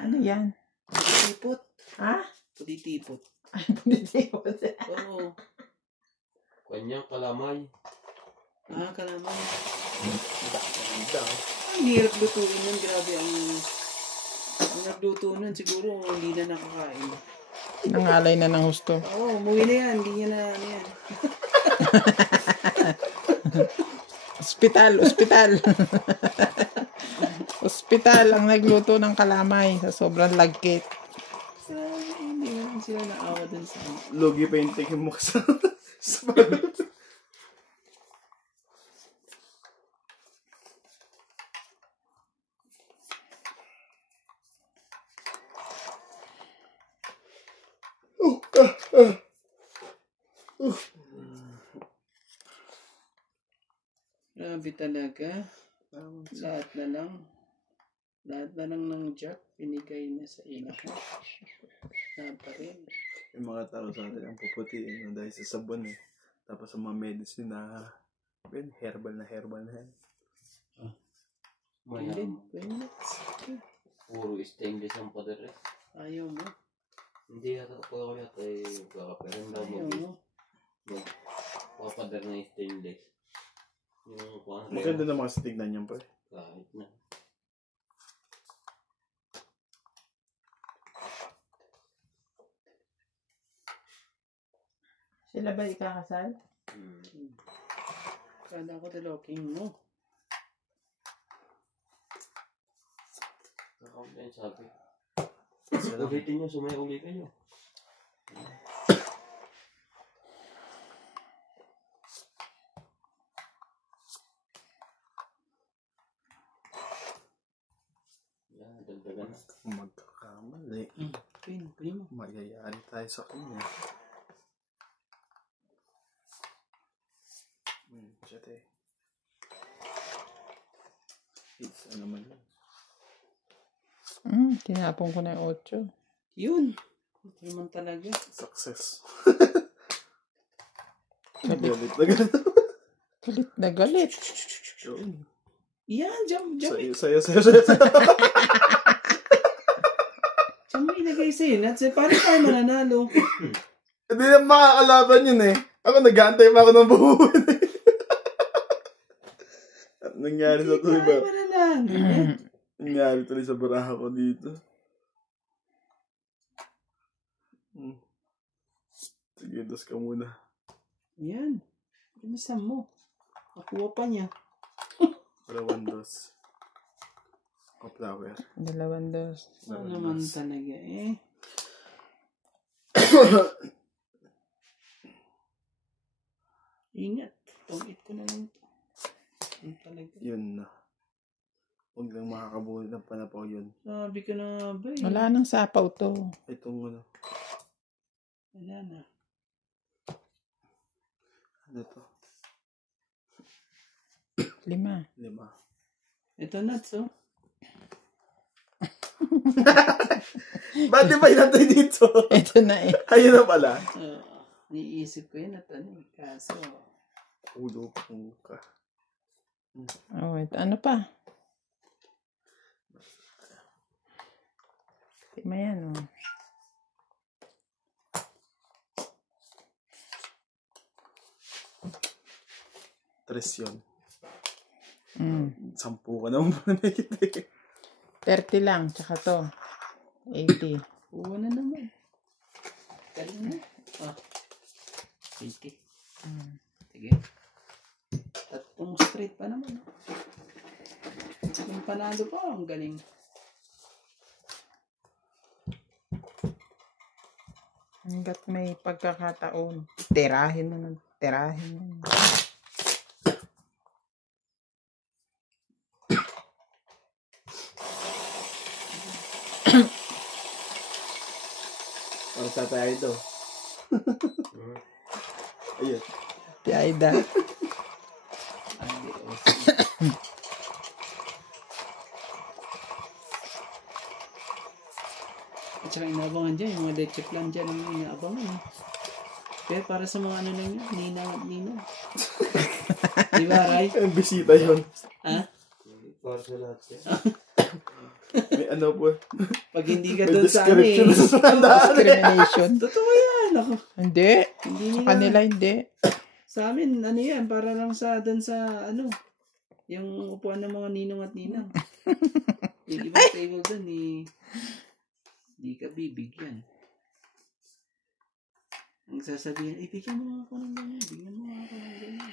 Ano yan? Putitipot. Ha? Putitipot. Ay, putitipot. Oo. Kanyang kalamay. Kalamay. Ganda. Ang hirap lutuin nun. Grabe ang nagluto nun. Siguro hindi na nakakain. Nangalay na ng husto. Oo, umuwi na yan. Hindi niya na ano yan. Ospital. Ospital ang nagluto ng kalamay sa sobrang lagkit. Hindi na sila naawa dun sa Logi pa yung tingin mo sa balot. Grabe talaga. Lahat na lang ng Jack pinigay na sa ina ko. Pa rin. Yung mga tao sa atin ang puputiin dahil sa sabon eh. Tapos sa mga medicine na herbal na yan. Mayam. Peanuts. Puro stainless ang pader eh. Ayaw mo. Hindi yata ako yata eh. Kakaperan daw Ayaw mo. Papader na stainless. Yung kuha na Maganda naman kasi tignan yan pa eh. kahit na. Sila ba ikakasal? Kala ko daloking mo. Nakakaulit sabi. Ulitin nyo, sumay-uli kayo. Yan, dagdagan na. Magkakamali. Pin mo. Mayayari tayo sa kanya. Shit eh. Pizza naman yun. Tinapon ko na yung 8. Yun. Ito naman talaga. Success. Galit. Galit. Galit na galit. Yun. Yan, jump. Sayo. Diyan mo ilagay sa'yo. Paano tayo mananalo? Hindi na makakalaban yun eh. Ako nag-aantay pa ako ng buhuin eh. At nangyari sa tuloy ba? Nangyari tuloy sa baraha ko dito. Sige, dos ka muna. Yan. Kumusta mo? Nakuha pa niya. 2 dos. O flower. 2. Ano naman talaga eh. Ingat. Pangit ko na lang ito. Ano talaga? Yun na. Huwag lang makakabuhin ng panapaw yun. Sabi ko na ba eh. Wala nang sapaw to. Itong ano. Wala na. Ano to? 5. 5. Ito nuts oh. Ba't di ba inatay dito? Ito na eh. Ayun na pala. Niisip ko yun at ano eh. Kaso. Ulo ka. Oh, wait. Ano pa? 5 yan oh. Tres yun. 10 Mm. ka naman pa na kita eh. 30 lang. Tsaka to. 80. Uwa na naman. Kali na. 80. Sige. Tatlong straight pa naman. Yung panalo pa. Ang galing. Hanggat may pagkakataon. Tirahin mo. Para sa tayo ito. Ayun. Si Aida. At saka inaabangan dyan. Yung mga leche plan dyan. Ang inaabangan. Kaya para sa mga ano lang yun. Nina. Di ba, Ray? Ang bisita yun. Ha? para sa lahat yan. May ano po. Pag hindi ka May doon sa ano description eh. sa tandaan. Discrimination. Totoo yan. Ako. Hindi. Hindi Sa nila. kanila hindi. Sa amin, ano yan, para lang sa, doon sa, ano, yung upuan ng mga ninong at ninang. Yung ibang table doon, di ka bibigyan. Ang sasabihin, bigyan mo nga ako ng ganyan, bigyan mo nga ako ng ganyan.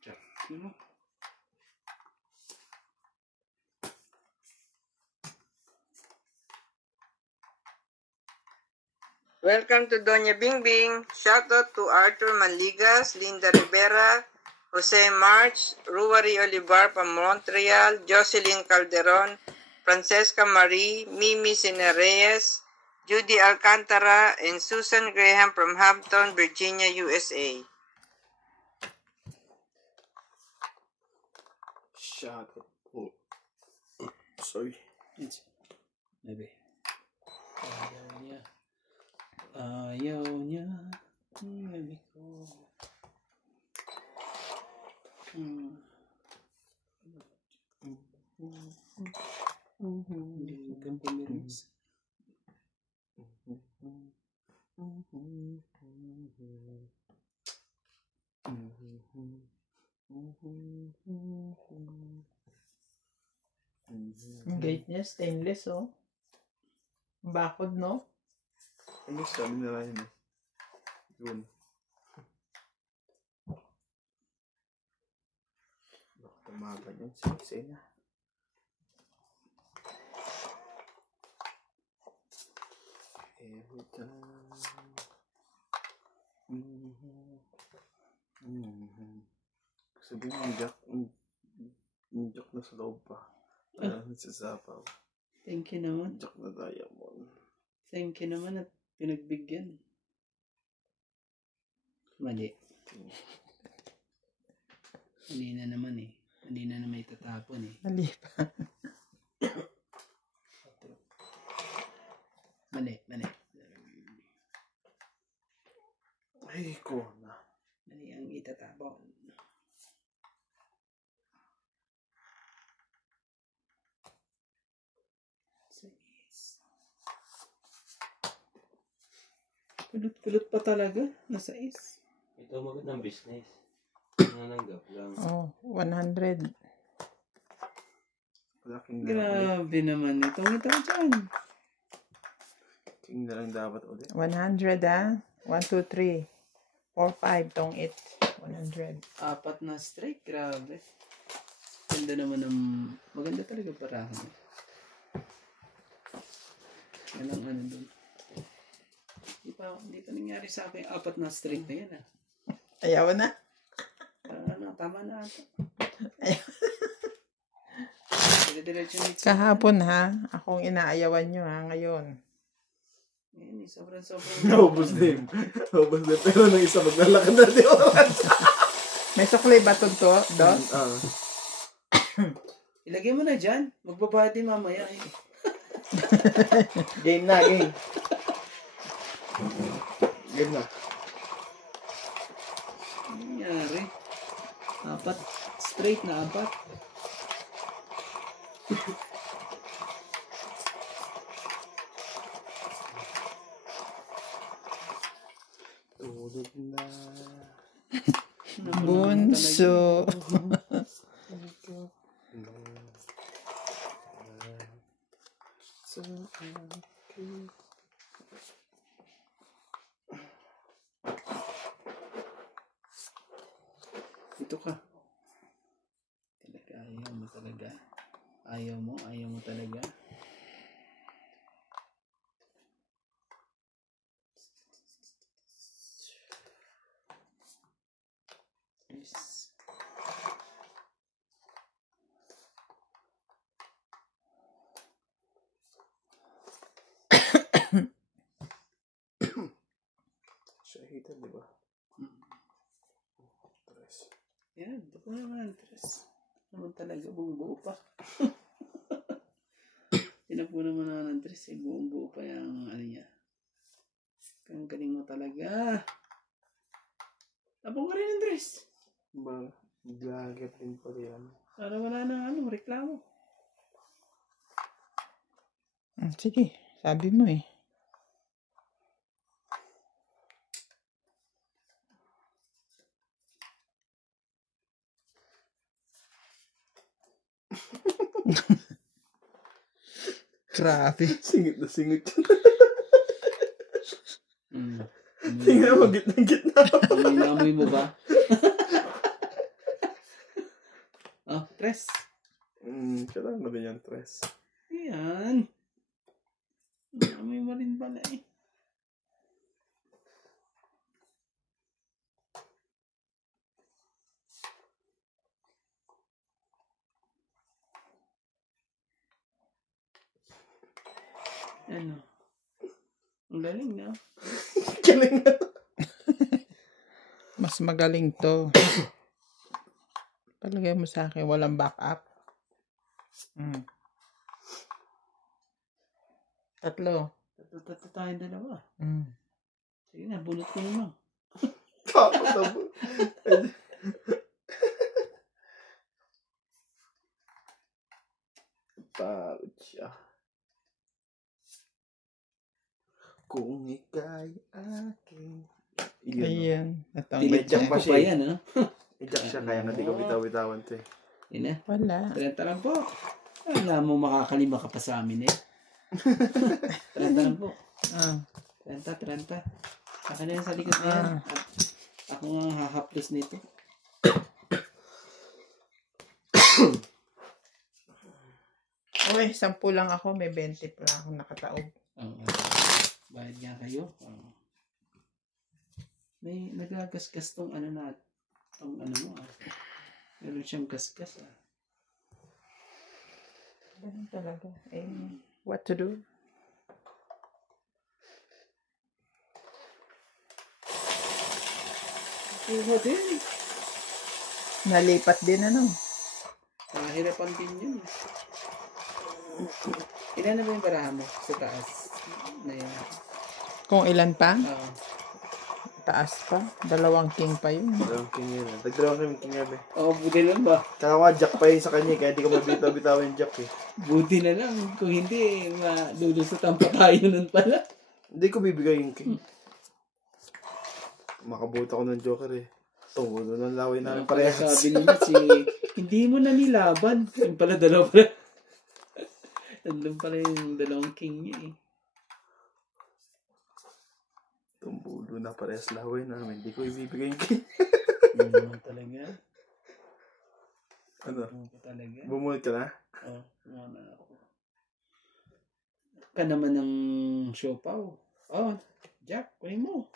Check. Ano? Welcome to Doña Bingbing. Shoutout to Arthur Manligas, Linda Rivera, Jose March, Ruari Olivar from Montreal, Jocelyn Calderon, Francesca Marie, Mimi Cineres, Judy Alcantara, and Susan Graham from Hampton, Virginia, USA. Shut up po. Sorry. It's, maybe. Ayaw niya. Ayaw ko. Hindi ka pumiris. Ang gate niya, stainless, oh. Bakod, no? Ano sabi nila yun eh? Yun. Baka tumagan yun. Sige na. Every time. Sabihin mo, yung jack na sa loob pa. Nagsasapaw. Thank you naman. Jack na diamond. Thank you naman at pinagbigyan. Mali. Mali na naman eh. Mali na naman itatapon eh. Mali pa. Mali, mali. Ay, ko na. Mali ang itatapon. Kulot-kulot pa talaga. Nasa is. Ito magandang business. Nananggap lang. Oh, 100. Malaking na ulit. Grabe naman itong ito dyan. King na lang dapat ulit. 100, ah. 1, 2, 3. 4, 5. Tong it. 100. Apat na straight. Grabe. Ganda naman ng... Maganda talaga parahan. Yan ang ano dun. Hindi pa nangyari sa akin apat na straight na yan ah. Ayaw na. Tama na ito. Kahapon, ha? Akong inaayawan nyo, ha? Ngayon. Ngayon sobrang. Naubos na yun. Naubos na yun. Pero nang isa maglalakad na di oras. May suklay ba ito, Dos? Ilagay mo na dyan. Magbabayad din mamaya eh. Game na, game. Game na. Ano nangyari? Apat. Straight na apat. Tulog na. Bunso. Ito ka. Talaga, ayaw mo talaga. Ayaw mo talaga. Yes. Shahida, di ba? Yan, ito po naman. Tres. Naman talaga, buong-buo pa. Tinapo naman na ng tres, buong-buo pa yung ano niya. Ang galing mo talaga. Abang ka rin ng dress. Ba, vlogger din pala yan. Para wala nang reklamo. Sige, sabi mo eh. Grabe. Singit na singit yun. Mm. Tingnan mo, gitna-gitna. Inamoy mo ba? Oh, tres. Kailangan mo din yan, tres. Yan. Inamoy mo rin pala eh. Ano? Ang galing na. Galing na. Mas magaling to. Palagay mo sa akin, walang backup. Tatlo. Tatlo tayong dalawa. Sige na, bunot ko naman. Tapos na po. Bakit siya? Kung ika'y aking... Ayan. Tinadyak pa Ako siya. pa yan, ha? Idyak siya, kaya nga di ko bitaw-bitawan to eh. Yun na. Wala. 30 lang po. Alam mo, makakalima ka pa sa amin eh. 30 lang po. 30. Saka na yan sa likod na yan. At ako nga hahaplos nito. Okay, 10 lang ako. May 20 pa lang akong nakataob. Bayad nga kayo. May nagagasgas tong ano na. Tong ano mo Meron siyang gasgas Ganun talaga. What to do? Kuha din. Nalipat din ano. Mahirapan din yun. Ilan na ba yung barahan mo sa taas? Na yun. Kung ilan pa? Oo. Taas pa. 2 king pa yun. Dalawang king yun. Nagdalawang kami king yan eh. Buti lang ba? Kaya nga jack pa yun sa kanya kaya di ko mabitaw-bitaw yung jack eh. Buti na lang. Kung hindi, madudusutan pa tayo nun pala. Hindi ko bibigay yung king. Makabuta ko ng joker eh. Tungo ng laway namin parehas. Sabi nila hindi mo na nilaban. Yung pala dalawa pala. Nandun pala yung 2 king niya eh. Tumbulo na parehas laway namin. Hindi ko ibibigay yung king. Talaga? Ano? Talaga? Bumulit ka na? Oo, na ako. Ka naman ng siopaw. Jack, kunin mo.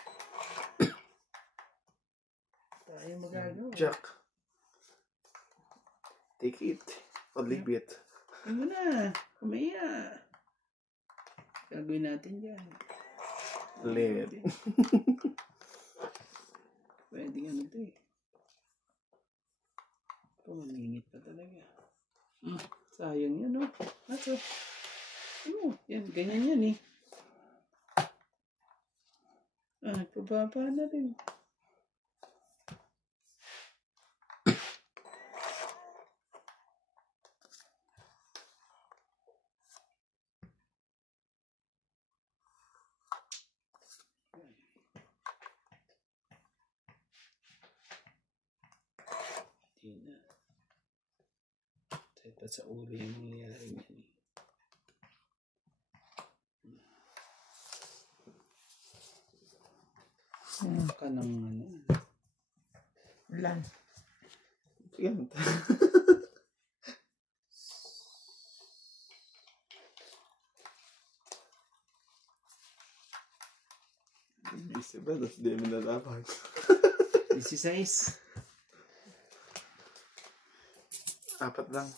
Tayo magagawa. Jack. Take it. Or leave it. Ano na? Kumaya. Gagawin natin dyan. Leave it. Pwede nga na ito eh. Ito, maningit pa talaga. Sayang yan, no? Aso. Yan, ganyan yan eh. Nagpababa na rin. Hindi na. Ito sa ulo yung mangyayari niyan eh. Ka ng ano. Ilan? Yan. Busy ba? Tapos di mo nalaman. 16. 4 lang.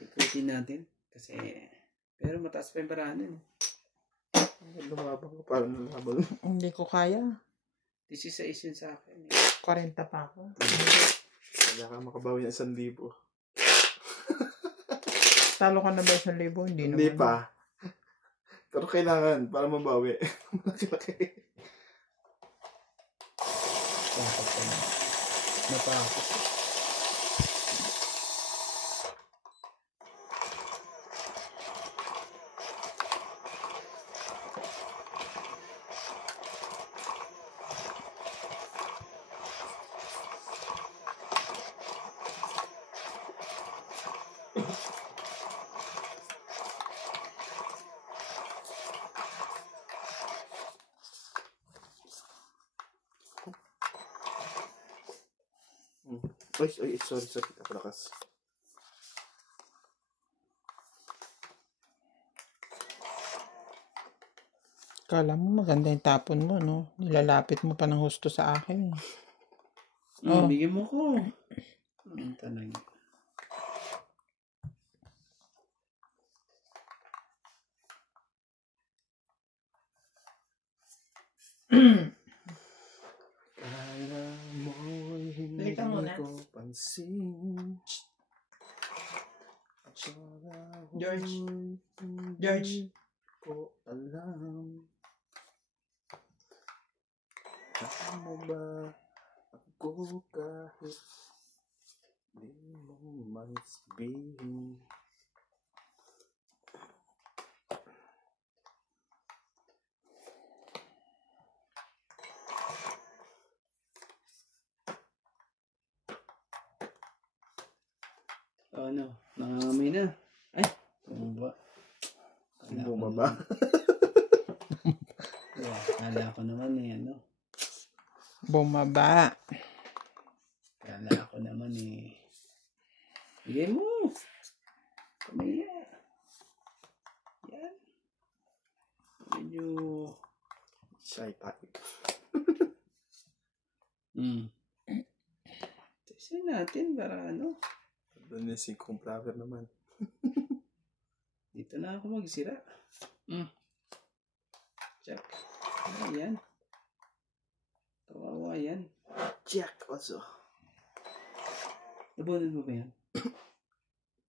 Ikutin natin. Kasi, pero mataas pa yung barahanan. Lumabang ko parang nalaban. Hindi ko kaya. 16 yun sa akin. 40 pa ako. Kaya ka makabawi ng 1,000. Talo ka na ba 1,000? Hindi Hindi naman. pa. Pero kailangan, para mabawi. Malaki-laki. Napakot. Ay, sorry. Kapalakas. Kala mo maganda yung tapon mo, no? Nilalapit mo pa ng husto sa akin. Oh. Bigyan mo ko. Talaga. Halika muna. George. Ko alam. Ano ba ako kahit di mo man sabihin. Ano? Nangangamay na. Ay, bumaba. Bumaba. Kala ko naman ano. Bumaba. Kala ko naman bigay mo. Kamaya. Yan. Medyo Shy type. Testin natin para ano. Doon yung sikong flower naman. Dito na ako magsira. Check. Ayan. Kawawa yan. Jack also. Nabunan mo ba yan?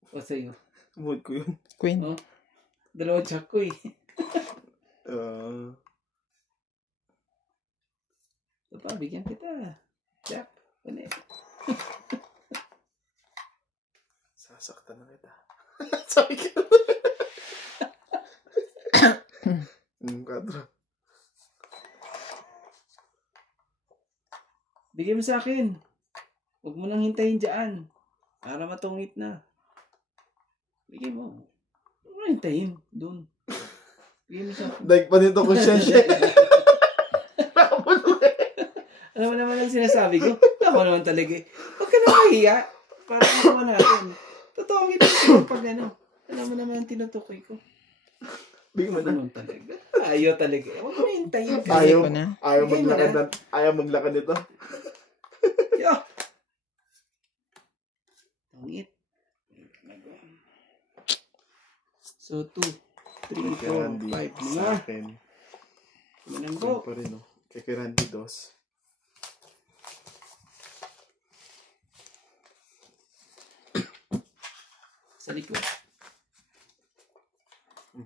O sa'yo? Mood ko yun. Queen. Oh, dalawa jack ko Ito pa, bigyan kita. Jack. Ano Sasaktan na kita. Sabi ka. Kadro. Bigyan mo sa akin. Huwag mo nang hintayin dyan. Para matungit na. Bigyan mo. Huwag mo nang hintayin. Doon. Bigyan mo sa akin. Daig pa nito ko siya. Alam mo naman ang sinasabi ko. Ako naman talaga Huwag ka na mahiya. Para naman natin. Totoo ang ito pag ano. Alam mo naman ang tinutukoy ko. Bigyan mo na. Naman talaga. Ayaw talaga. Huwag mo na hintayin. Ayaw maglakad nito. Yo! Tangit. So, 2, 3, 4, 5. Mga. Sa akin. Mananggo. Pa rin, no? Kay Randy, 2. Sa likod.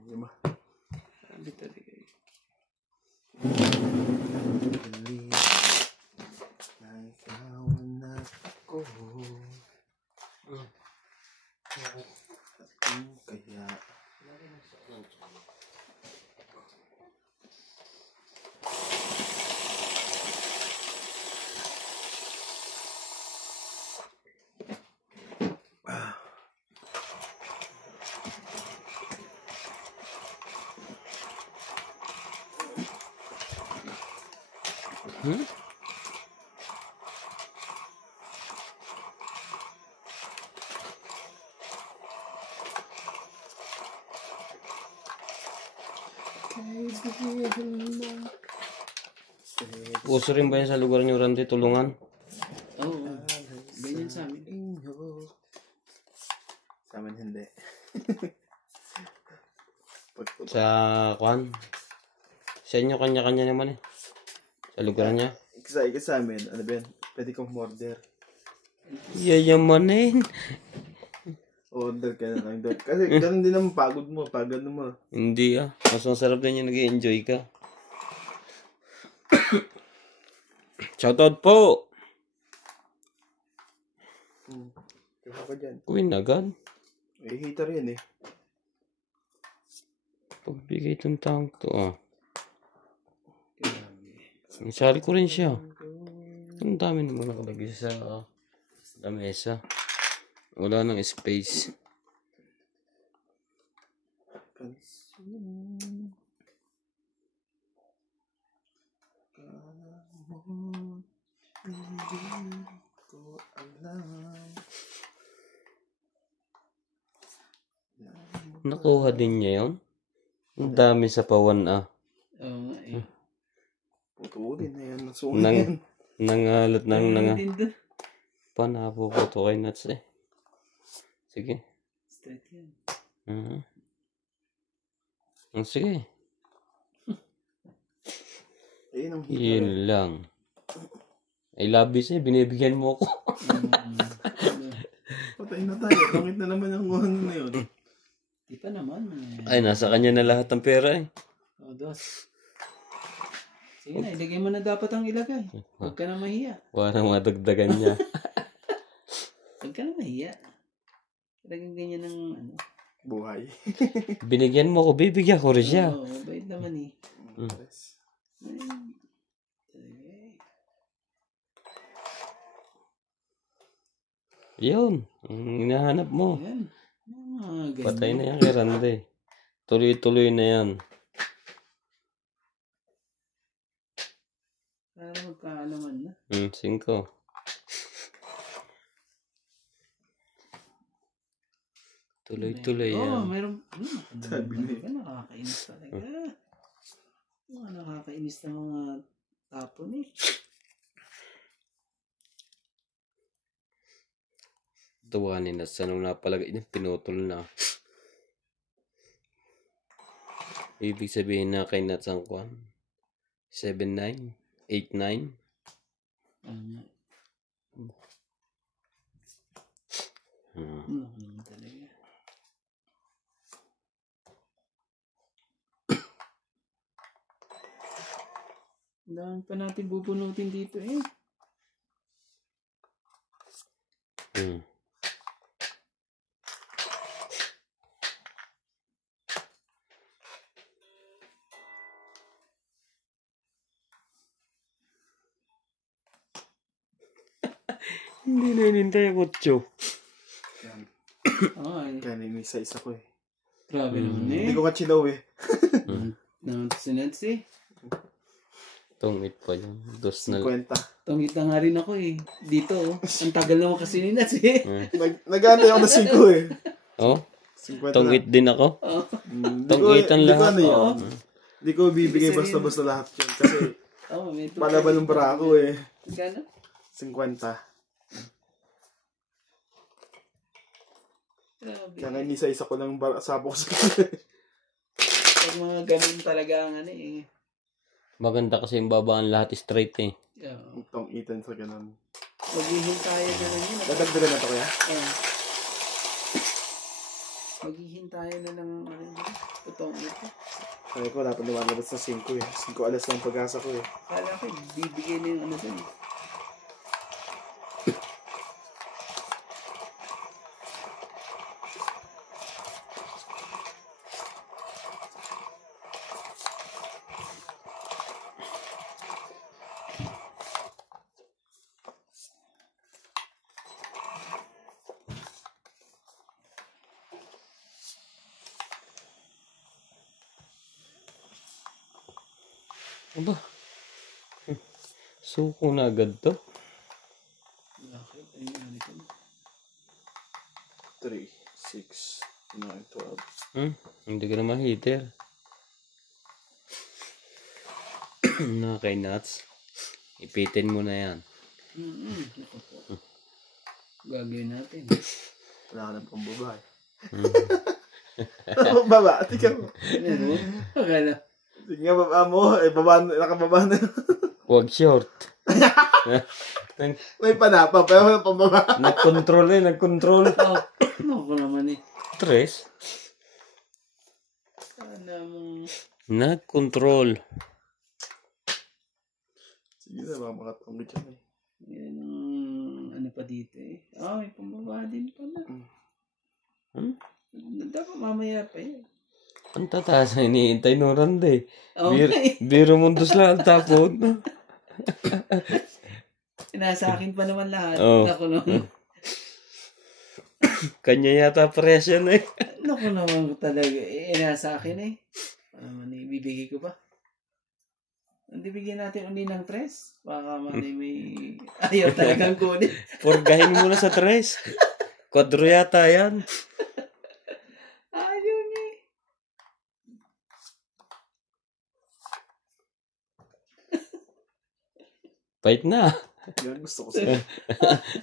Lima. Sabi talaga Ikaw na ako. Kaya Uso rin ba yan sa lugar niyo, Randy? Tulungan? Oo. Ganyan sa amin. Sa amin hindi. Sa kwan? Sa inyo, kanya-kanya naman Sa lugar niya. Sa amin, ano ba yan? Pwede kong order. Yayamanin. Order ka na lang doon. Kasi ganun din naman pagod mo. Pagod mo. Hindi ah. Mas masarap din yung nag-enjoy ka. Shoutout po! Kaya ka dyan. Queen agad. Eh, hater yan eh. Pagbigay itong taong to ah. Nasali ko rin siya. Ang dami naman nakalagay sa lamesa. Wala nang space. Nakuha din niya yun. Ang dami sa pawan ah. Oo nga eh. Puturin na yan. Nasungan yan. Nangalat ng Din doon. panapo po to kay Nuts eh. Sige. Straight yan. Sige. Ayun ang hater. Yun lang. I love you sa'yo. Binibigyan mo ako. Patay na tayo. Bakit na naman ang ano na yun? Di pa naman. Ay, nasa kanya na lahat ng pera eh. O, dos. Sige na, ilagay mo na dapat ang ilagay. Huwag ka na mahiya. Parang madagdagan niya. Huwag ka na mahiya. Talagang ganyan ng ano. Buhay. Binigyan mo ako, bibigyan ko rin siya. Oo, mabait naman eh. Yes. Yun. Ang hinahanap mo. Yan. Ganyan. Patay na yan kay Randy. Tuloy-tuloy na yan. Para magkaalaman na. 5. Tuloy-tuloy Oo, yan. mayroon. Sabi na eh. Nakakainis talaga. Mga nakakainis na mga tapon eh. Tawanin na sa nung napalagay niya, pinutol na. Ibig sabihin na kay Nuts ang kwan. 7-9? 8-9? Talaga. Ang dami pa natin bubunutin dito eh. Hindi na hinintay ang 8. Yan. Ay, Kaya isa-isa ko eh. grabe naman eh. Hindi ko kachilaw eh. Sinets eh. Tungit pa yun. 2 na 50. Tungit na nga rin ako eh. Dito oh. Ang tagal naman kasi ni Nats eh. Nag-ano ako na 5 eh. Oh? 50 Tungit din ako? Tunggitan lahat. Hindi ko bibigay basta-basta lahat yun. Kasi May palabalumbra ako eh. Gano? 50. Grabe. Kaya ngayon isa-isa ko lang sapok sa Pag mga ganun talaga ang ano eh. Maganda kasi yung babaan lahat straight eh. Yeah. Itong itan sa ganun. Maghihintayan na lang yun. Dadagdagan na to kaya? Maghihintayan na lang ano yun. Totoong ito. Kaya ko dapat lumalabas sa 5 eh. 5 alas lang pag-asa ko eh. Kala ko bibigay na yung ano dun. Aba. Suko na agad to. Bakit? Ayun, ano ito? 3, 6, 9, 12. Hindi ka naman heater. Na kay Nuts. Ipitin mo na yan. Naku po. Gagawin natin. Wala ka ng pambabae. Baba, tika mo. Ano? Akala. Sige nga, baba mo. Eh, baba, nakababa na. Huwag short. May panapa, pero wala pababa. Nag-control nag-control. Oh, ano ko naman eh. Tres. Sana mo. Nag-control. Sige na, baka makatanggit yan eh. Yan ang ano pa dito eh. Ah, may pambaba din pala. Dapat mamaya pa yan. Ang tataas na iniintay no Rande. Okay. Biro mundos lang ang tapon. Nasa akin pa naman lahat. Oh. Naku naman. Kanya yata parehas yan eh. Naku naman talaga. Nasa akin eh. Ibibigay ko ba? Hindi bigyan natin uli ng 3. Baka may ayaw talagang kunin. Porgahin mo na sa tres. Kwadro yata yan. Ayaw niya eh. Pait na. Yan, gusto ko sa'yo.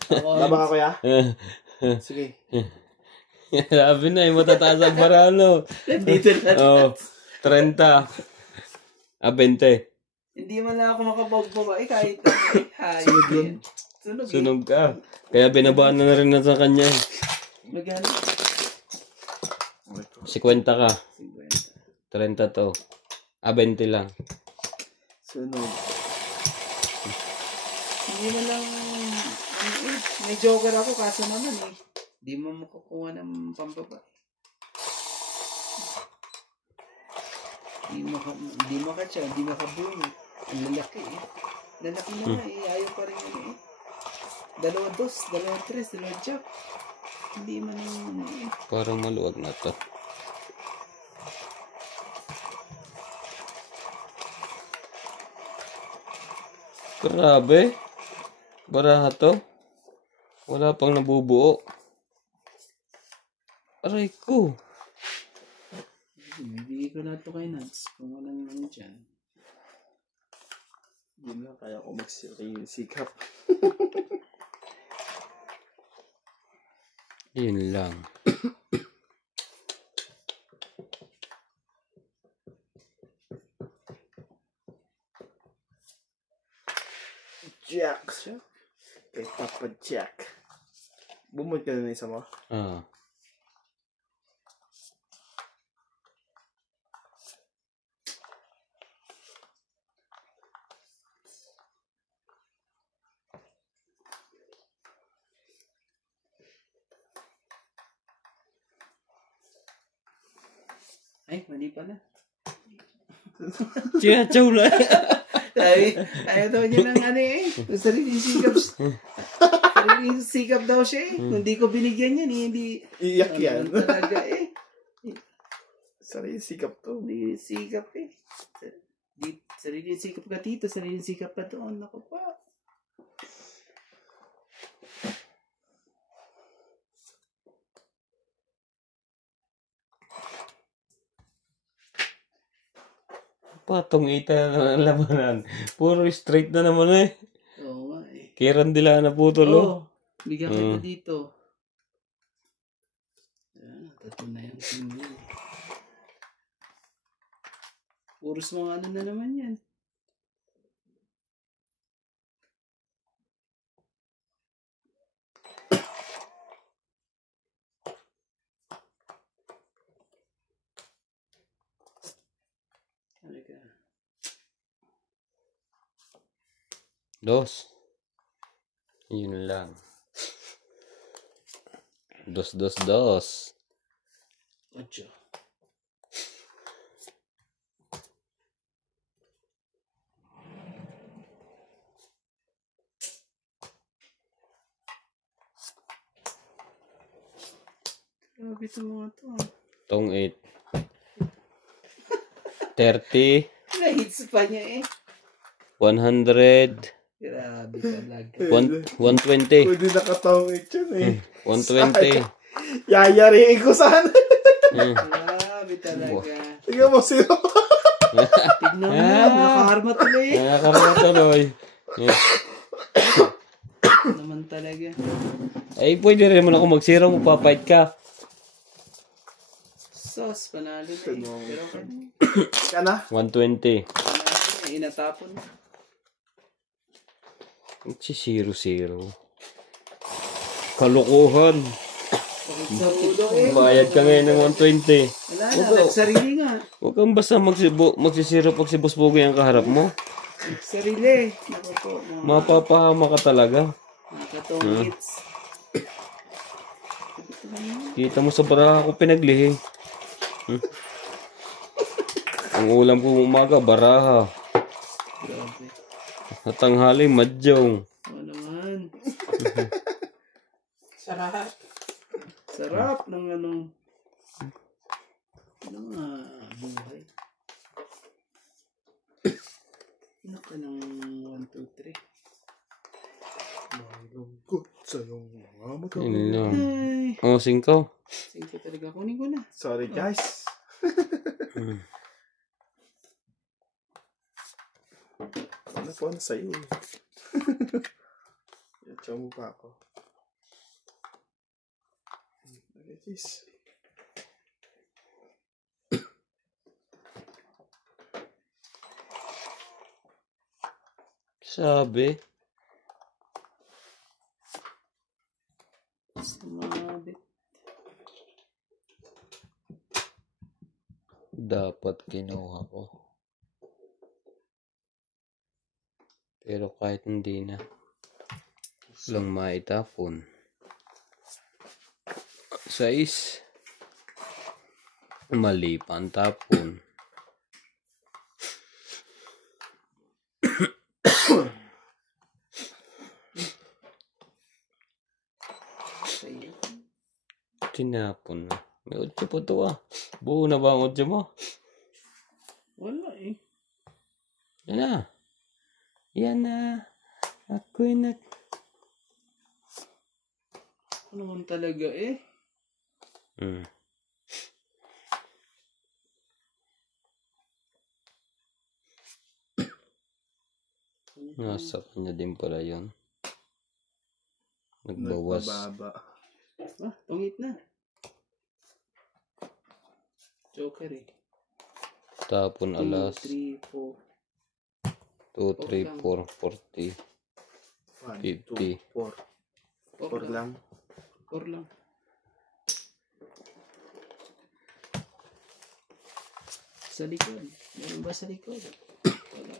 Tama ka, kuya? Sige. Sabi na matataas ang baralo. Nandito na. Oh, 30. 20. Hindi man lang ako makabagbaba. Kahit hayop yan. Sunog eh. Sunog ka. Kaya binabaan na rin na sa kanya. Magano? 50 ka. 30 to. 20 lang. Sunog. Hindi man lang, may joker ako kaso naman eh. Hindi mo makukuha ng pambaba. Hindi makatsa, hindi makabuno. Ang lalaki eh. Lalaki na nga eh, ayaw pa rin ano eh. 2, 2, 3, 2 jack. Hindi man ano eh. Parang maluwag na to. Grabe. Baraha to. Wala pang nabubuo. Aray ko. Bibigay ko na ito kay Nats. Kung walang ano dyan. Yun lang, kaya ko magsikap. Yun lang. Jack. Kay Papa Jack. Bumod ka na ng isa mo? Ah. Ay, mali pala. Chiyachaw lang. Ayaw daw niya ng ano eh. Sariling sikap. Sariling sikap daw siya eh. Kung di ko binigyan yan eh. Hindi. Iyak yan. Ano talaga eh. Sarili sikap to. Sariling sikap eh. Sariling sikap ka dito. Sariling sikap ka doon. Naku pa. Patong ita na ng labanan. Puro straight na naman eh. Oo nga eh. Kiran dila na putol oh. Oo. Bigyan kita dito. Tatlo na yan. Puros mga ano na naman yan. Halika. 2. Yun lang. 2, 2, 2. 8. Grabe ito mga to. Tong 8. 30. Nahits pa niya eh. 100. Grabe talaga. 120. Pwede nakatawid yun eh. 120. Yayariin ko sana. Grabe talaga. Tingnan mo sino. Tignan mo na, nakaharma tuloy. Nakakarama tuloy. Naman talaga. Ay, pwede rin mo na kung magsira mo, papait ka. Sos, panalo na eh. Pero Ka na. 120. panalo na, inatapon na. Si 0-0. Kalokohan. Sa ulo eh. Bayad ka ngayon ng 120. Wala na, nagsarili nga. Huwag kang basta magsisiro pag si Boss Pogi ang kaharap mo. Nagsarili. Naku po, mga Mapapahama ka talaga. katongkits. Kita mo sa baraha ko pinaglihi. Ang ulam ko umaga, baraha. Grabe. At tanghali, madjong. Oo naman. Sarap. Sarap ng ano nga buhay. Ano ka ng 1, 2, 3? Malungkot sa iyong mga mata. Yun lang. Ay, O, 5. sige talaga. Kunin ko na. Sorry guys. Ano po na sa'yo eh. Yachaw mo pa ako. Okay, cheese. Sabi. Sumabit. Dapat kinuha ko. Pero kahit hindi na. Walang maitapon. 6. Mali pa ang tapon. Sa'yo. Tinapon na. May 8 po to ah. Buo na ba ang 8 mo? Wala eh. Yan na. Yan na. Ako'y Ano man talaga eh. Nasa kanya din pala yun. Nagbawas. Nagpababa. Ah, tungit na. Joker eh. Tapon 2, alas. 3, 4. 2, 3, 4, 40. 1, 50. 2, 4. 4 lang. 4 lang. Sa likod. Meron ba sa likod? Wala.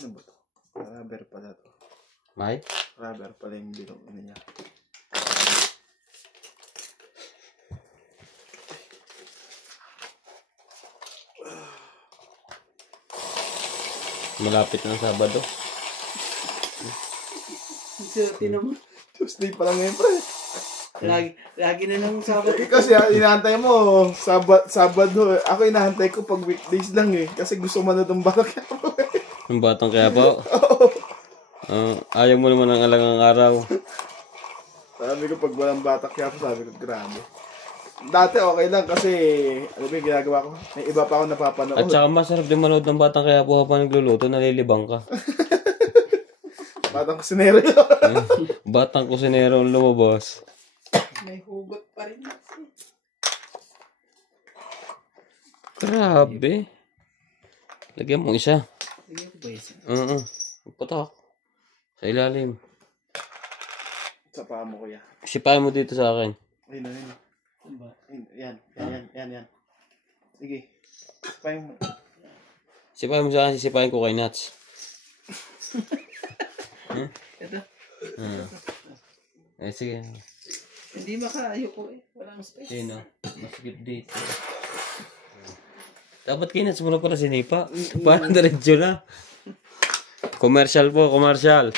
Ano ba to? Rubber pala to. May? Rubber pala yung bilog niya. Malapit na ang Sabado. Swerte naman. Tuesday pa lang ngayon, pre. Lagi na ng Sabado. Kasi inaantay mo, Sabado. Ako inaantay ko pag weekdays lang eh. Kasi gusto manood ng Batang Quiapo. Ang Batang Quiapo? Ayaw mo naman ng alangang araw. Sabi ko pag walang Batang Quiapo, sabi ko grabe. Dati okay lang kasi, ano ba yung ginagawa ko? May iba pa ako napapanood. At saka masarap din manood ng Batang Quiapo habang nagluluto, nalilibang ka. Batang Kusinero yun. Batang Kusinero ang lumabas. May hugot pa rin. Grabe. Lagyan mo isa. Lagyan ko ba isa? Putok. Sa ilalim. Sa paa mo, kuya. Sipahin mo dito sa akin. Ayun, ayun. Ano ba? Yan. Sige. Sipahin mo. Sipahin mo sa akin, sisipahin ko kay Nats. Ito. Sige. Hindi ayoko eh. Walang space. Sino? Masigit dito. Dapat kay Nats mo na pala sinipa. Parang diretso na. Commercial po, commercial.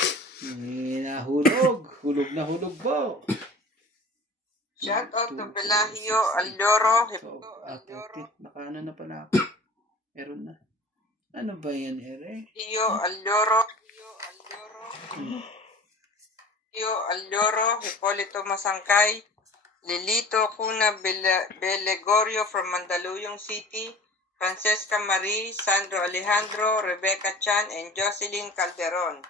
Nahulog. Hulog na hulog po. Shout out to Pelagio Alloro. Nakaano na pala ako. Meron na. Ano ba yan, Ere? Alloro. Alloro, Hipolito Masangkay, Lilito Cuna Belegorio from Mandaluyong City, Francesca Marie, Sandro Alejandro, Rebecca Chan, and Jocelyn Calderon.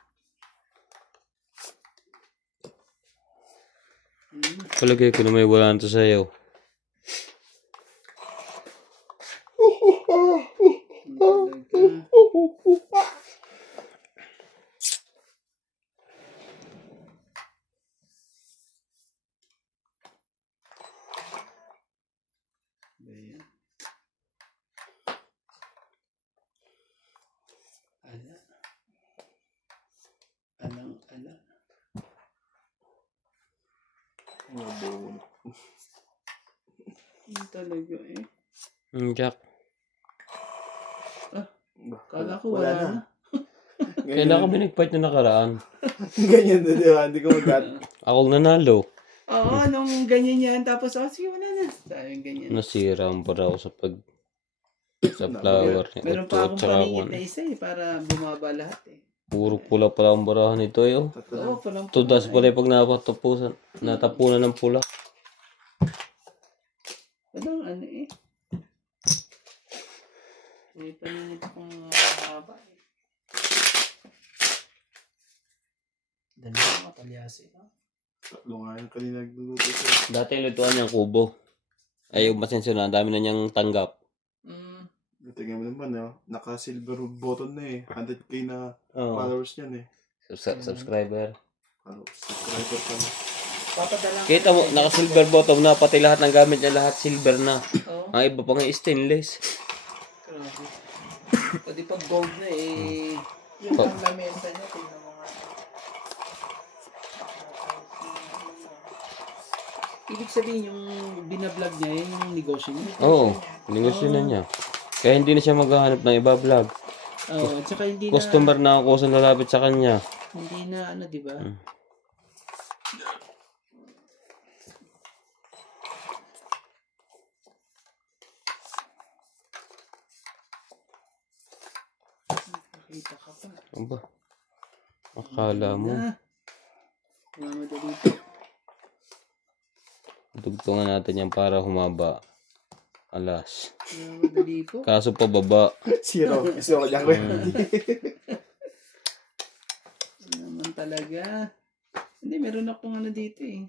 Palagay ko na may wala nito sa'yo. Ala. Alang-ala. Mabunot. Yun talaga eh. Jack. Kala ko wala na. Kailan ka binigfight na nakaraan? Ganyan na, di ba? Hindi ko mag- Akong nanalo. Oo, nung ganyan yan. Tapos, sige, wala na. Sabi ganyan. Nasira ang bara ko sa flower. Meron pa akong Tsaka paningit na isa eh, para bumaba lahat eh. puro pula pala ang barahan nito eh. Oh. Oo, palang Tudas pala pag natapunan ng pula. Walang ano eh. May paningit kong haba eh. Dalawa palyasi ha. Tatlo nga yung kanina nagluluto siya. Dati lutuan niyang kubo. Ay, umasenso na. Ang dami na niyang tanggap. Tingnan mo naman, naka-silver button na eh. 100k na Oo. followers niyan eh. Subscriber. Subscriber pa na. Papadala ko. Kita mo, naka-silver bottom na. Pati lahat ng gamit niya, lahat silver na. Oo. Ang iba pa nga stainless. Grabe. Pwede pag gold na eh. Yung ang lamesa niya, tingnan mo nga. Ibig sabihin yung binablog niya, yan yung negosyo niya. Oo, negosyo na niya. Kaya hindi na siya maghahanap ng iba vlog. Oo, at saka hindi na, Customer na ako sa lalapit sa kanya. hindi na ano, di ba? Nakita ka pa. Aba, akala mo. Mamadali po. Dugtungan natin yan para humaba. Alas. Mamadali po. Kaso pababa. Zero. Gusto ko niya ko yun. Naman talaga. Hindi, meron akong ano dito eh.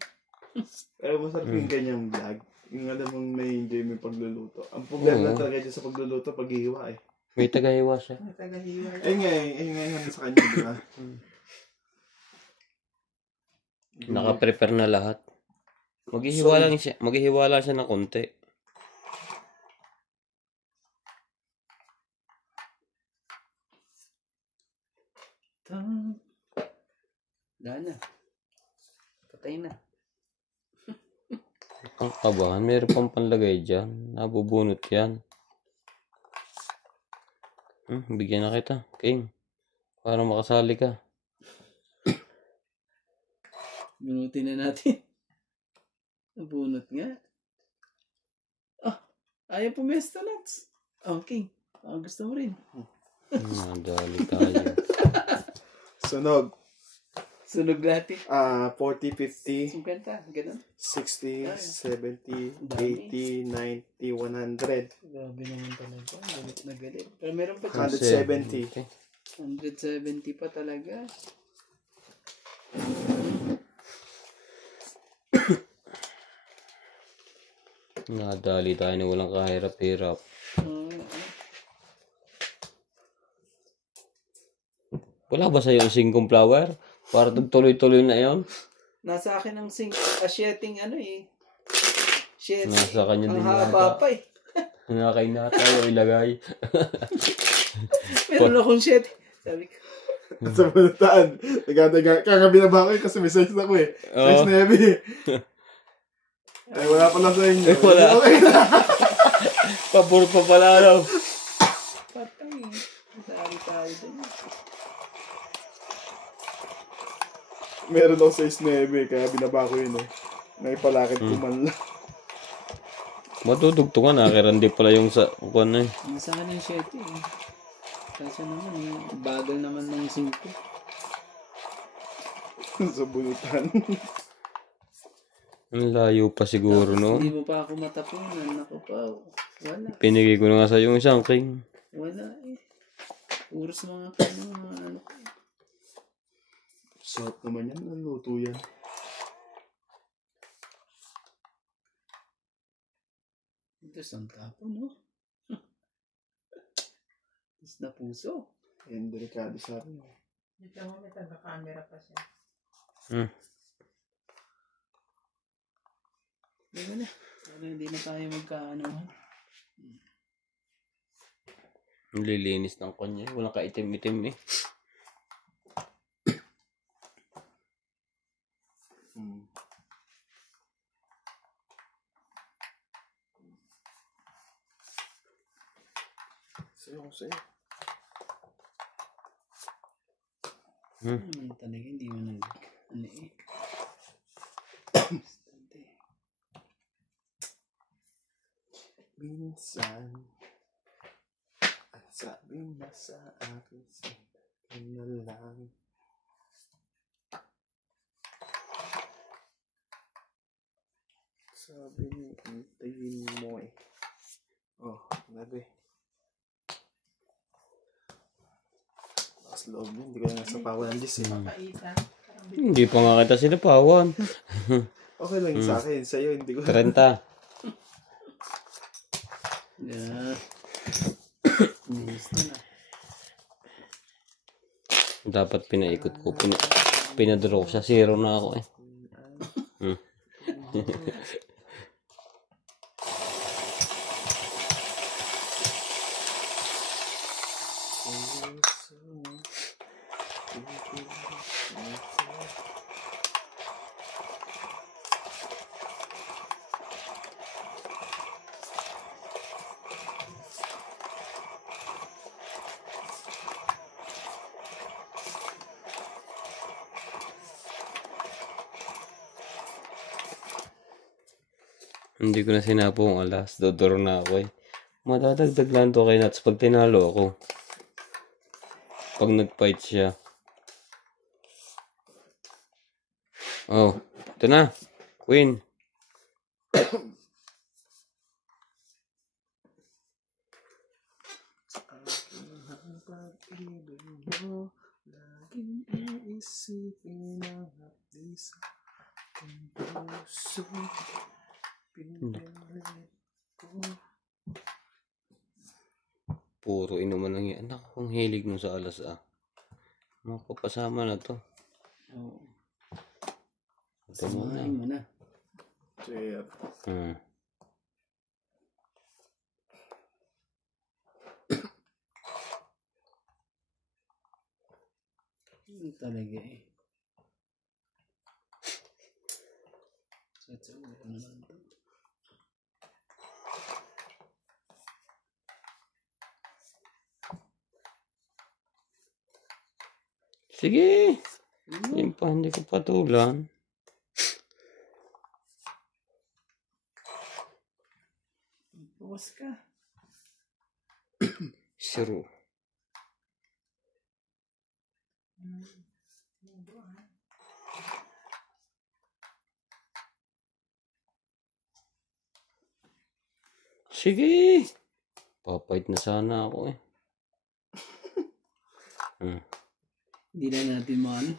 Pero masarap yung ganyang vlog. Yung alam mong na-enjoy mo yung pagluluto. Ang problema Oo. talaga dyan sa pagluluto, paghihiwa eh. May tagahiwa siya. Tagahiwa. Ayun nga yung sa kanya, di ba? Naka-prepare na lahat. Maghihiwa lang siya ng konti. Wala na. Patay na. Ang kabahan, mayroon pang panlagay dyan. Nabubunot yan. Bigyan na kita, King. Para makasali ka. Bunutin na natin. Nabunot nga. Ayaw pumesto, Lats. Okay. Gusto mo rin. Nadali tayo. Sunog. Sunog natin. 40, 50, 50, ganun. 60, 70, Dami. 80, 90, 100. Grabe naman talaga. Galit na galit. Pero meron pa 170. Okay. 170 pa talaga. Nadali tayo na walang kahirap-hirap. Wala ba sa'yo ang singkong flower? Para tuloy-tuloy na yon. Nasa akin ang sheting ano eh. Sheting. Nasa kanya din Ang haba yata. pa eh. Nakakain na tayo ilagay. Meron akong sheting. Sabi ko. Sa panataan. Kagabi na ba ako kasi may size na ko eh. Size Oo. 9. Ay, wala pala sa inyo. Wala. Okay na. Pabor pa pala daw. Patay. Sabi tayo din. Meron ako size 9 kaya binaba ko yun eh. May palakit ko man lang. Matutugtungan na. Kirandi pala yung sa kuwan na eh. Nasa akin yung sheting eh. Kasi naman eh. Bagal naman ng 5. Sa bunutan. Ang layo pa siguro, no? Hindi mo pa ako matapunan. Ako pa. Wala. Pinigay ko na nga sa yung isang King. Wala eh. Puros mga ano. Sarap naman yan. Ang luto yan. Ito isang tapo, no? Tapos na puso. Yan, delikado sa akin. Dito mo, may taga-camera pa siya. Diba na? Para hindi na tayo magkaano. Nililinis ng kanya. Walang kaitim-itim eh. Sa'yo ko sa'yo. Talaga, hindi mo nang ano eh. Minsan, at sabi na sa akin, sabi na lang. Sabi niya, hintayin mo eh. Oh, gabi. Lakas loob niya, hindi ko na nasapawan ng Diyos eh. Hindi pa nga kita sinapawan. Okay lang yun sa akin, sa'yo hindi ko. 30. Yeah. Gusto na. Dapat pinaikot ko. Pinadraw ko siya. 0 na ako eh. Hindi ko na sinapo ang alas. Dodoro na ako eh. Madadagdag lang to kay Nats pag tinalo ako. Pag nag-fight siya. Oh, ito na. Queen. Laging iisipin ang hapdi sa aking puso. Pinipilit ko. Puro inuman lang yan. Anak, ang hilig mo sa alas ah. Makapasama na to. Oo. Ito muna. Samahin mo na. Chair. Talaga eh. So, ano naman ito? Sige. Yung pa, hindi ko patulan. Bawas ka. Zero. Sige. Papait na sana ako eh. Hindi na natin maano.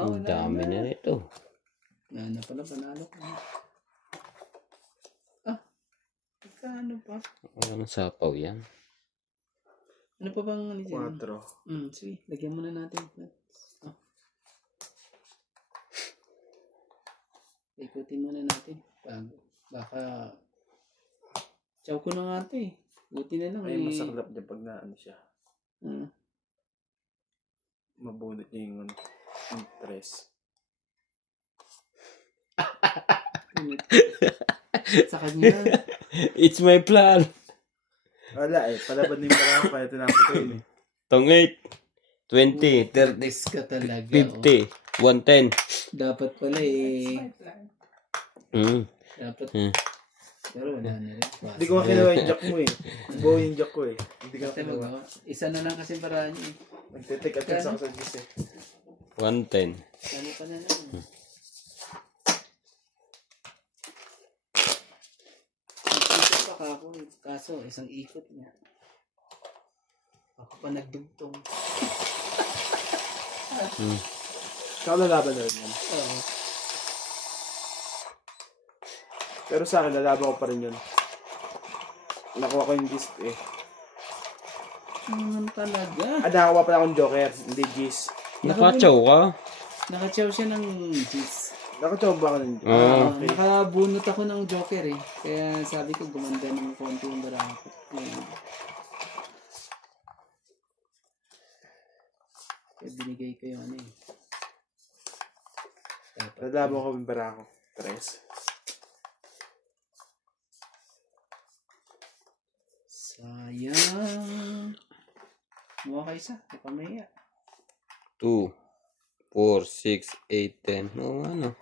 Ang dami na nito. Na pala, panalo ko. Ah, ano pa? Walang sapaw yan. Ano pa bang ano dyan? 4. Sige, lagyan muna natin. Oh. Ikutin muna natin. Baka chow ko na nga ito eh. Buti na lang Ay, masaklap niya pag naano siya. Mabunot niya yung interest. Sa kanya. It's my plan. Wala eh. Palaban na yung parang kaya tinapos ko yun eh. Tong 8, 20, 30, Ka talaga. 50, 110. Dapat pala eh. Dapat. Pero wala na rin. Hindi ko makinawa yung jack mo eh. Buo yung jack ko eh. Hindi ko makinawa. Isa na lang kasi paraan niya eh. Nagtitik at sa kasagis eh. 110. Ano pa na lang. Ikot pa ako. Kaso isang ikot niya. Ako pa nagdugtong. Ikaw lalaban na rin yan. Oo. Pero sa akin, lalaban ko pa rin yun. Nakuha ko yung disc eh. Talaga. Nakakuha pa na akong joker. Hindi gis. Nakachaw ka? Nakachaw siya ng juice. Nakachomba ka nun. Nakabunot ako ng Joker eh. Kaya sabi ko gumanda ng konti yung baraha ko. Ayan. Kaya binigay ko yung ano eh. Nadabo ko yung bara ko. 3. Sayang. Muha ka isa. Napamaya. 2, 4, 6, 8, 10. Oo, ano.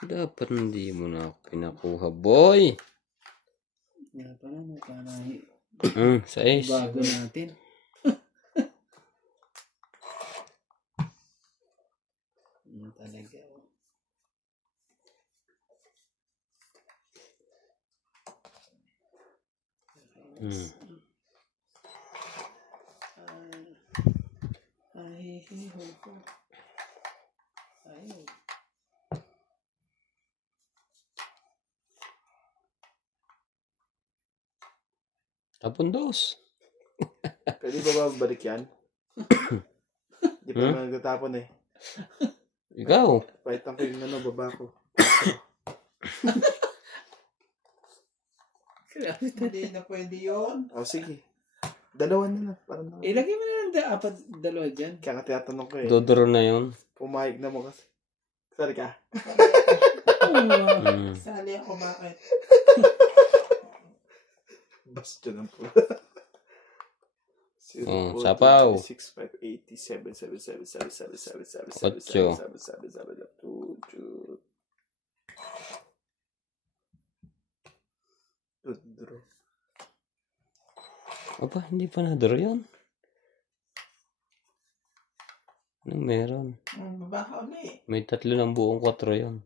Dapat hindi mo na ako pinakuha, boy. Yan pala na. Para 6. bago natin. Yan talaga. Ay, ko. Ay. Tapon 2. Pwede ba babalik yan? Di pa naman nagtatapon eh. Ikaw. Paitan ko yung baba ko. Hindi na pwede yun. Sige. 2 na lang. Ilagay mo na lang 2 dyan. Kaya nga tinatanong ko eh. Dodoro na yun. Pumayag na mo kasi. Sali ka. Sali ako, bakit? Basta ng po. Sapaw. 6, 5, 8, 7, 7, 7, 7, 7, 7, 7, 7, 8. 7, 7, 7, 2, 2. Draw. Aba, hindi pa na-draw yun. Anong meron? Baka ulit. May 3 ng buong 4 yun.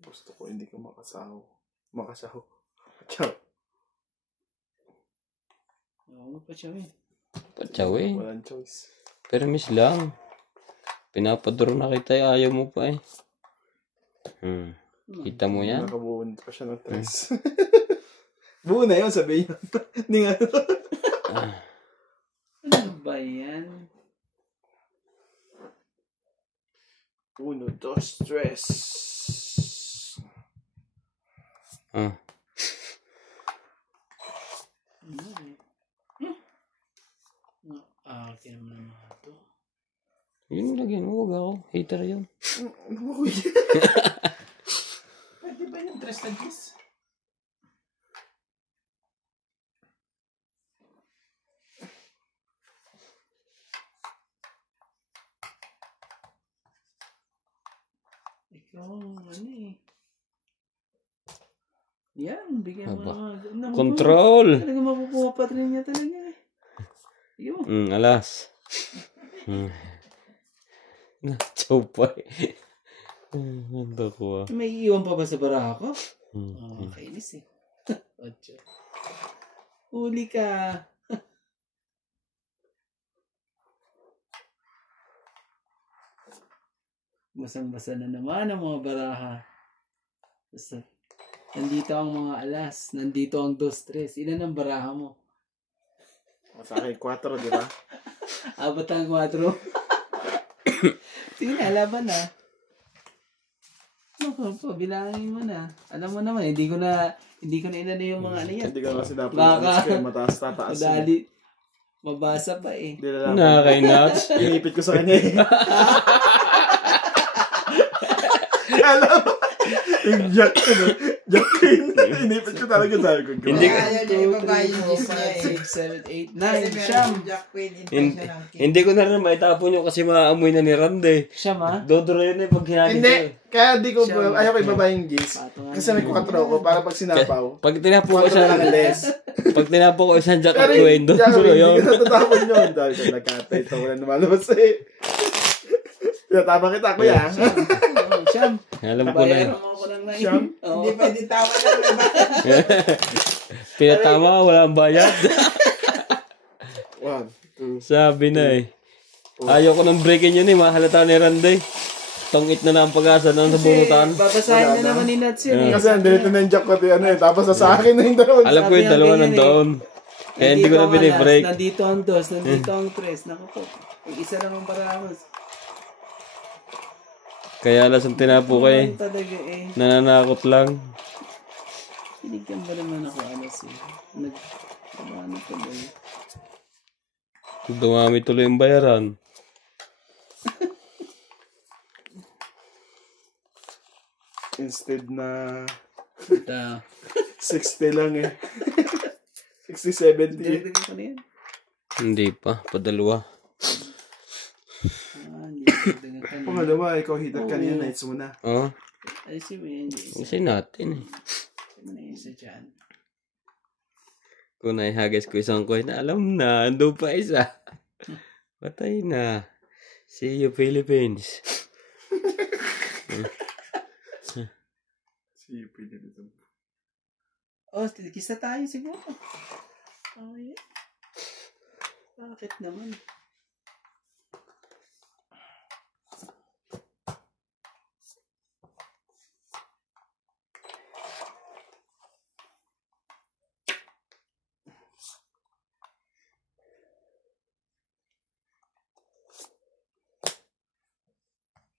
Gusto ko hindi ka makasaho. Ciao. Oo, patsawin. Patsawin. Walang choice. Pero miss lang. Pinapadro na kita, ayaw mo pa eh. Kita mo yan? Nakabuo pa siya ng 3. Buo na yun, sabihin yun. Hindi nga. Ano ba yan? 1, 2, 3. Okay naman naman ito. Yun lagyan mo, wag ako. Hater yun. Ano mo kuya? Pwede ba yung 3 na gis? Ikaw, ano eh. Yan, bigyan mo naman. Control! Talaga mapupuha pa rin niya talaga eh. Yun. Alas. Nachow pa eh. Ganda ko ah. May iwan pa ba sa baraha ko? Kainis eh. Ocho. Huli ka. Basang-basa na naman ang mga baraha. Basta, nandito ang mga alas. Nandito ang 2-3. Ilan ang baraha mo? Sa akin, 4, di ba? Abot ang 4. Sige na, laban na. Naku po, bilangin mo na. Alam mo naman, hindi ko na inano yung mga ano yan. Hindi ka kasi dapat Baka, mataas tataas. madali. Mabasa pa eh. Hindi na lang. Nakakainuts. Inipit ko sa kanya eh. Alam mo, yung Jack Queen. Inipit ko talaga sabi ko. Hindi ko. Ayaw niya ibaba yung gis niya eh. 6, 7, 8, 9. Siyam. Jack Queen, intention ng king. Hindi ko na rin maitapon yun kasi maamoy na ni Randy. Siyam ha? Dodoro yun eh pag hinagin Hindi. ko. Kaya di ko, ayaw ko ibaba yung gis. Kasi may 4 ko para pag sinapaw. Pag tinapo ko 4 na lang isang, less. pag tinapo ko isang Jack Pero at Queen, Dodoro hindi yun. ko natatapon yun. Dahil ko nagkatay. Ito ko na lumalabas eh. Tinatama kita, kuya. Siyam. Alam ko na yun. Bayaran mo ako ng 9. Siyam? Hindi pwede tawa lang naman. Pinatama ko, walang bayad. 1, 2. Sabi na eh. Ayaw ko ng breakin yun eh, mahalata ni Randy. Tongit na ang pag-asa na sa bunutan. Babasahin na naman ni Nats yun eh. Kasi andito na yung jack ko tapos sa akin na yung dalawang. Alam ko yung dalawa ng taon. Kaya hindi ko na ang binibreak. alas, nandito ang 2, nandito ang 3. Naku po. Yung isa lang ang paramos. Kaya alas ang tinapo kay. Talaga eh. Nananakot lang. Binigyan ba naman ako alas eh. Ano tuloy. Dumami tuloy yung bayaran. Instead na Ito. 60 lang eh. 60, 70. Direct ko na yan. Hindi pa. Padalawa. Hindi direct ka na. Pangalawa, ikaw hitat kanina, nights mo na. Oh. Ay, si Wendy. Kasi natin eh. Ano na isa dyan? Kung naihagis ko isang coin, alam na. Ando pa isa. Patay na. See you, Philippines. Sipin na dito. Oh, kisa tayo siguro. Oh, yeah. Bakit naman?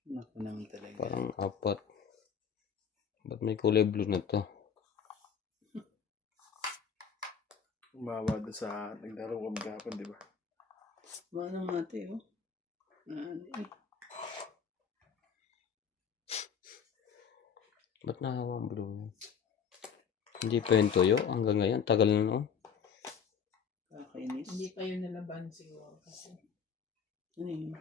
Naku naman talaga. Parang apat. Ba't may kulay blue na to? Umawa doon sa nagdarong kamgapon, di ba? Manang mati, oh. Ba't nahawa ang blue? Hindi pa yung toyo. Hanggang ngayon. Tagal na noon. Kakainis. Hindi pa yun nalaban siguro kasi. Ano yun?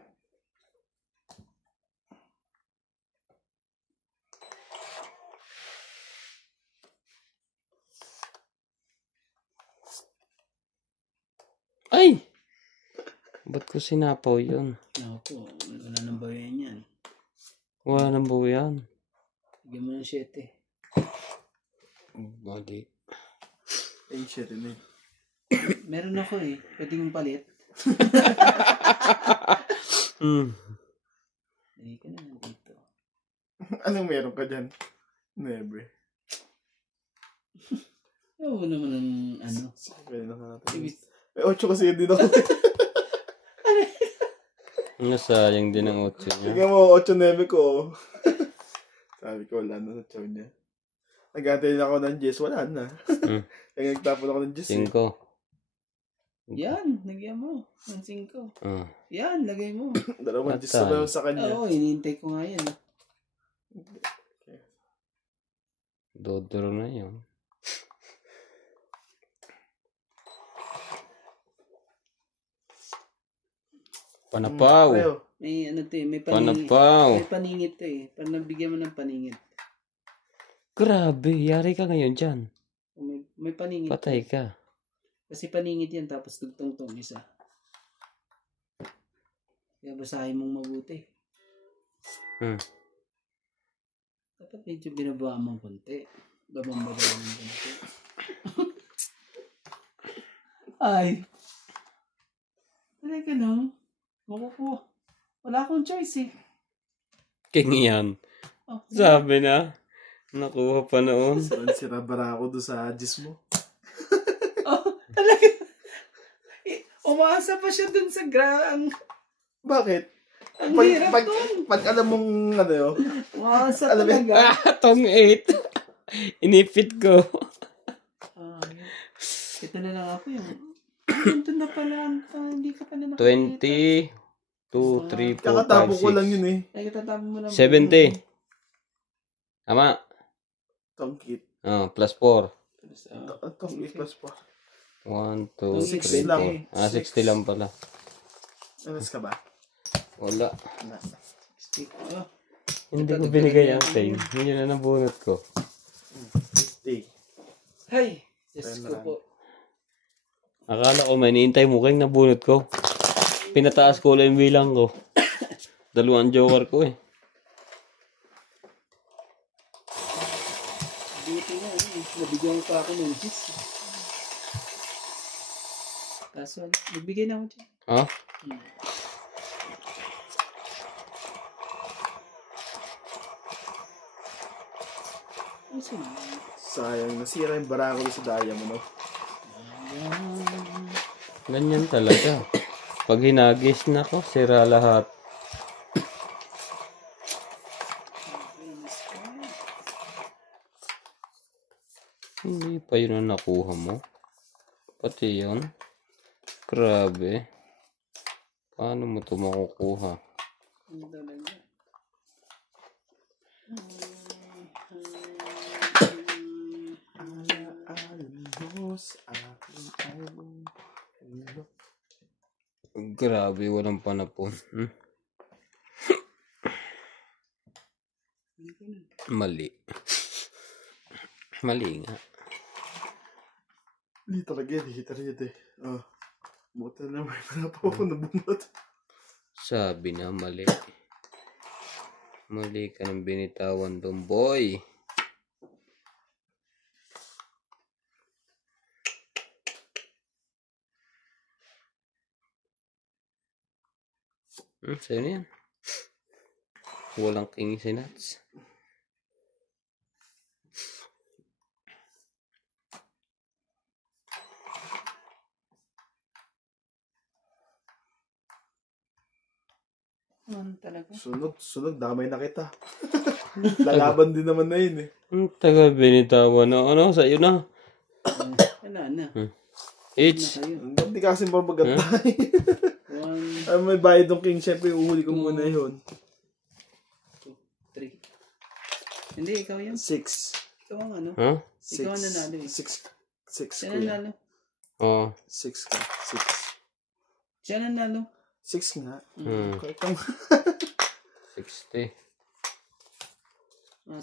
Ay! Ba't ko sinapaw yun? Ako, wala nang bawian yan. Wala nang buo yan. Bigyan mo ng 7. Mali. Ay, shit, yun eh. Meron ako eh. Pwede mong palit. Hindi ka na dito. Anong meron ka dyan? Never. Oo naman ang ano. Pwede na natin. May 8 kasi hindi ako. Nasayang din ang 8 niya. Tingnan mo, 8-9 ko. Sabi ko, wala na sa chow niya. Nag-antay na ako ng 10, wala na. Kaya nagtapon ako ng 10. 5. Yan, lagyan mo. Ng 5. Ah. Yan, lagay mo. Dalawang 10 ba sa kanya? Oo, hinihintay ko nga yan. Dodoro na yun. Panapaw. Ayaw. May ano to eh, may paningit. Panapaw. May paningit to eh. Para nabigyan mo ng paningit. Grabe, yari ka ngayon dyan. May paningit. Patay ka. Kasi paningit yan, tapos tugtong tong isa. Kaya basahin mong mabuti. Dapat medyo binabaan mong konti. Babang-babaan mong konti. Ay. Talaga lang. Makukuha. Wala akong choice eh. King yan. Oh, Sabi na. Nakuha pa noon. Saan sirabara ako doon sa 10 mo? talaga. Umaasa pa siya dun sa Bakit? Ang hirap dun. Pag alam mong ano yun, Umaasa Alam mo, talaga. Tong 8. Inipit ko. Ito na lang ako yung... Ito na pala. Hindi ka pala nakakita. 20. 2, 3, 4, 5, 6. kakatabo ko lang yun eh. Ay, katatabi mo lang. 70. Tama. Tongkit. Plus 4. Tongkit plus pa. 1, 2, 60 3, lang. 4. 60 lang pala. Anas ka ba? Wala. Oh, Hindi ko binigay ang thing. Hindi na nabunot ko. 50. Hay! Diyos ko po. Akala ko may niintay mo kayong nabunot ko. Pinataas ko lang yung bilang ko. 2 joker ko eh. Buti nga eh. Nabigyan pa ako ng gis. Kaso, nagbigay na ako dyan. Ha? Sayang, nasira yung bara ko sa daya mo, no? Ganyan talaga. Pag hinagis na ko, sira lahat. Hindi pa yun ang nakuha mo. Pati yun. Grabe. Paano mo ito makukuha? Ano talaga? Grabe, walang panapon. Mali. Mali nga. Hindi talaga yan. Hita rin yun eh. Buta na may panapaw ako na bumat. Sabi na mali. Mali ka ng binitawan doon, boy. Sa'yo na yan. Walang king si Nats. Ano talaga? Sunog, damay na kita. Lalaban din naman na yun eh. Taga binitawan na. Ano, sa'yo na. Wala na. H. Hindi kasi mo magantay. May bayad ng king, syempre uhuli ko muna yun. 2, 3. Hindi, ikaw yan. 6. Ikaw ang ano? Huh? Ikaw ang nanalo eh. 6 Siya kuya. nanalo. Oo. 6 ka. 6. Siya nanalo. 6 nga. Kahit ang 60.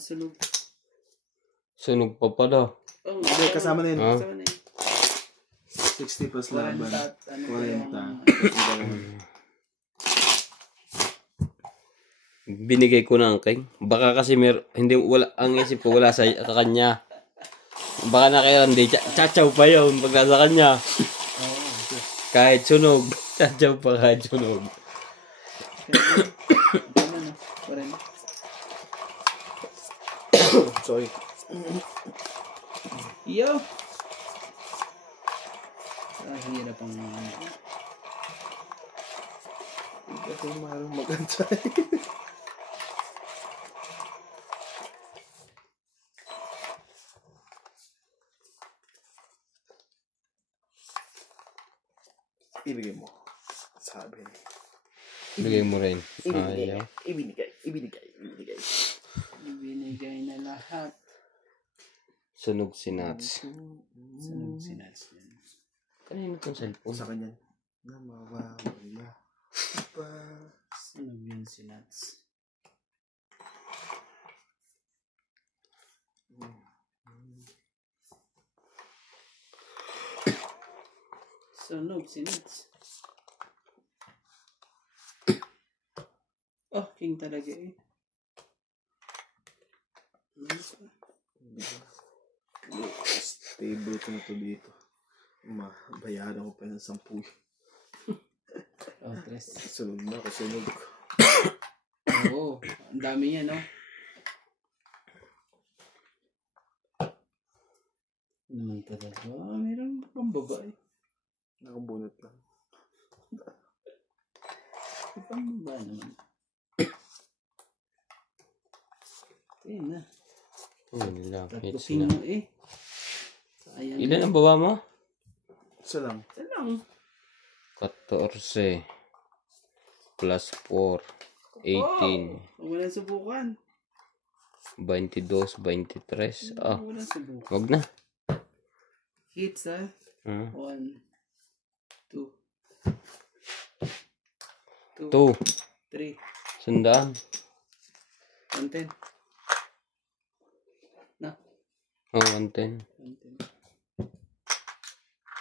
Sunog. Sunog pa pala. Oh, Hindi, kasama na yun. kasama na yun. 60 plus laban. 40. Binigay ko na ang king. Baka kasi hindi wala ang isip ko wala sa kanya. Baka na kaya hindi chachaw pa yun pag nasa kanya. Kahit sunog. Chachaw pa kahit sunog. Tama na. 40. Sorry. Yo! Hirap ang Hindi ko marunong magantay. Ibigay mo. Sabi niya. Bigay mo rin. Ayaw. Ibinigay. Binigay na lahat. Sunog si Nats. Sunog si Nats yan. Kanino itong cellphone? Sa kanya. Na mawawala. Sunog yun si Nats. Sunog si Nats. Oh, king talaga eh. Stable ko na to dito. Mabayaran ko pa ng 10. Oh, tres. Sunog na ako, sunog. Oo, ang dami niya, no? Naman talaga. Meron pang babae. Nakabunot lang. Pang babae naman. Ayun na. Yun lang. Tatlo Hits king na. mo eh. Sayang. Ilan ang baba mo? Isa lang. Isa lang. 14 plus 4 18 Huwag mo lang subukan. 22 23 ah Huwag mo lang subukan. wag na. Hits ah. 1, 2, 2 3, sandaan 110. Na. oh 110 110.